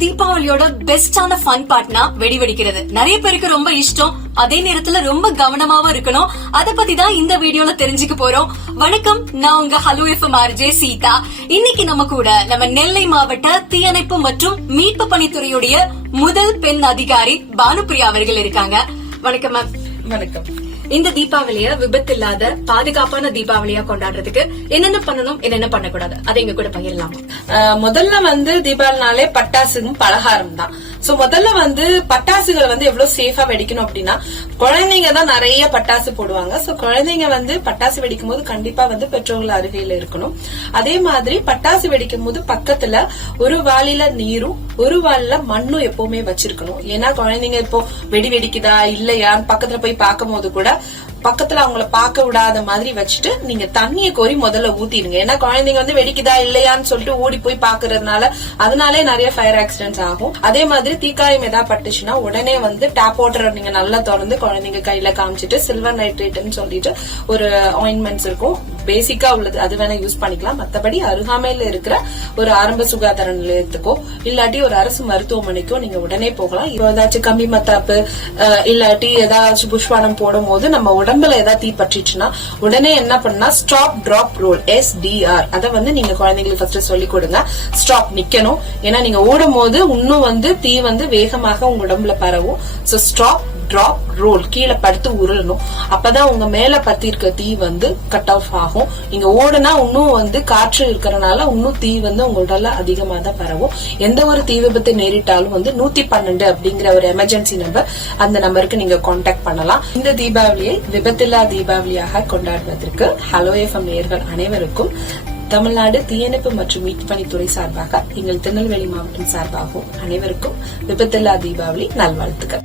தீபாவளியோட பெஸ்டான ஃபன் பார்ட்னா வெடி வெடிக்கிறது நிறைய பேருக்கு ரொம்ப இஷ்டம். அதே நேரத்துல ரொம்ப கவனமாவும் இருக்கணும். அத பத்தி தான் இந்த வீடியோல தெரிஞ்சுக்க போறோம். வணக்கம் நான் உங்க ஹலோ எஃப்எம் ஆர்ஜே சீதா. இன்னைக்கு நம்ம கூட நம்ம நெல்லை மாவட்ட தீயணைப்பு மற்றும் மீட்பு பணித்துறையுடைய முதல் பெண் அதிகாரி பானுபிரியா அவர்கள் இருக்காங்க. வணக்கம் மேம் வணக்கம். இந்த தீபாவளிய விபத்து இல்லாத பாதுகாப்பான தீபாவளியா கொண்டாடுறதுக்கு என்னென்ன பண்ணணும் என்னென்ன பண்ணக்கூடாது? அதை எங்க கூட பகிரலாம்? முதல்ல வந்து தீபாவளினாலே பட்டாசுக்கும் பலகாரம் தான். சோ முதல்ல வந்து பட்டாசுகளை வந்து எவ்வளவு சேஃபா வெடிக்கணும் அப்படின்னா குழந்தைங்க தான் நிறைய பட்டாசு போடுவாங்க. சோ குழந்தைங்க வந்து பட்டாசு வெடிக்கும் போது கண்டிப்பா வந்து பெற்றோர்கள் அருகையில இருக்கணும். அதே மாதிரி பட்டாசு வெடிக்கும் போது பக்கத்துல ஒரு வாளில நீரும் ஒரு வாளில மண்ணும் எப்பவுமே வச்சிருக்கணும். ஏன்னா குழந்தைங்க இப்போ வெடி வெடிக்குதா இல்லையான்னு பக்கத்துல போய் பார்க்கும் போது கூட பக்கத்துல அவங்கள பார்க்க விடாத மாதிரி வச்சுட்டு நீங்க தண்ணியை கோரி முதல்ல ஊத்திடுங்க. ஏன்னா குழந்தைங்க வந்து வெடிக்குதா இல்லையான்னு சொல்லிட்டு ஓடி போய் பாக்குறதுனால அதனாலே நிறைய ஃபயர் ஆக்சிடென்ட்ஸ் ஆகும். அதே மாதிரி தீக்காயம் ஏதாவது பட்டுச்சுன்னா உடனே வந்து டேப் வாட்டர் நீங்க நல்லா திறந்து குழந்தைங்க கையில காமிச்சிட்டு சில்வர் நைட்ரேட்னு சொல்லிட்டு ஒரு ஆயின்மெண்ட்ஸ் இருக்கும். பேசிக்கா உள்ளது. அது வேணா யூஸ் பண்ணிக்கலாம். மத்தபடி அருகாமையில இருக்கிற ஒரு ஆரம்ப சுகாதார நிலையத்துக்கோ இல்லாட்டி ஒரு அரசு மருத்துவமனைக்கோ நீங்க உடனே போகலாம். ஏதாச்சும் கம்பி மத்தாப்பு இல்லாட்டி ஏதாச்சும் புஷ்பானம் போடும் போது நம்ம உடம்புல ஏதாவது தீ பற்றிச்சுன்னா உடனே என்ன பண்ணா ஸ்டாப் டிராப் ரோல் எஸ்டிஆர் அதை வந்து நீங்க குழந்தைங்களுக்கு ஃபர்ஸ்ட் சொல்லி கொடுங்க. ஸ்டாப் நிக்கணும். ஏன்னா நீங்க ஓடும் போது இன்னும் வந்து தீ வந்து வேகமாக உங்க உடம்புல பரவும். சோ ஸ்டாப் டிராப் ரோல் கீழே படுத்து உருளணும். அப்பதான் உங்க மேல பத்தி இருக்க தீ வந்து கட் ஆஃப் ஆகும். நீங்க ஓடுனா இன்னும் வந்து காற்று இருக்கிறனால இன்னும் தீ வந்து உங்களால அதிகமாக அதிகமா தான் பரவும். எந்த ஒரு தீ விபத்து நேரிட்டாலும் வந்து நூத்தி பன்னெண்டு அப்படிங்கிற ஒரு எமர்ஜென்சி நம்பர் அந்த நம்பருக்கு நீங்க காண்டாக்ட் பண்ணலாம். இந்த தீபாவளியை விபத்தில்லா தீபாவளியாக கொண்டாடுவதற்கு ஹலோ எஃப்எம் நேர்கள் அனைவருக்கும் தமிழ்நாடு தீயணைப்பு மற்றும் மீட்பணித்துறை சார்பாக எங்கள் திருநெல்வேலி மாவட்டம் சார்பாகவும் அனைவருக்கும் விபத்தில்லா தீபாவளி நல்வாழ்த்துக்கள்.